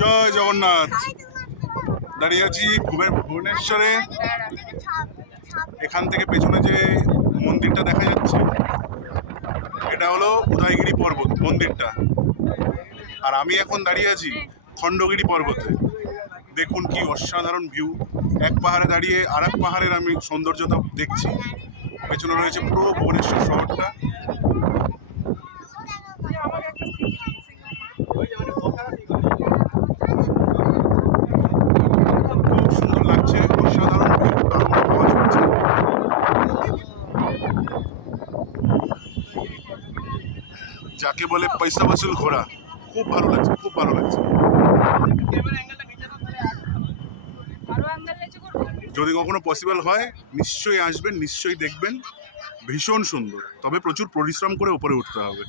জয় জগন্নাথ। দাঁড়িয়ে আছি ভুবনেশ্বরে। এখান থেকে পেছনে যে মন্দিরটা দেখা যাচ্ছে এটা হলো উদয়গিরি পর্বত মন্দিরটা, আর আমি এখন দাঁড়িয়ে আছি খণ্ডগিরি পর্বতে। দেখুন কি অসাধারণ ভিউ। এক পাহাড়ে দাঁড়িয়ে আর এক পাহাড়ের আমি সৌন্দর্যতা দেখছি। পেছনে রয়েছে পুরো ভুবনেশ্বর শহরটা। খুব সুন্দর লাগছে, অসাধারণ ভিউ, দারুণ হাওয়া চলছে। যাকে বলে পয়সা বসুল ঘোড়া। খুব ভালো লাগছে, খুব ভালো লাগছে। যদি কখনো পসিবল হয় নিশ্চয়ই আসবেন, নিশ্চয়ই দেখবেন। ভীষণ সুন্দর, তবে প্রচুর পরিশ্রম করে উপরে উঠতে হবে।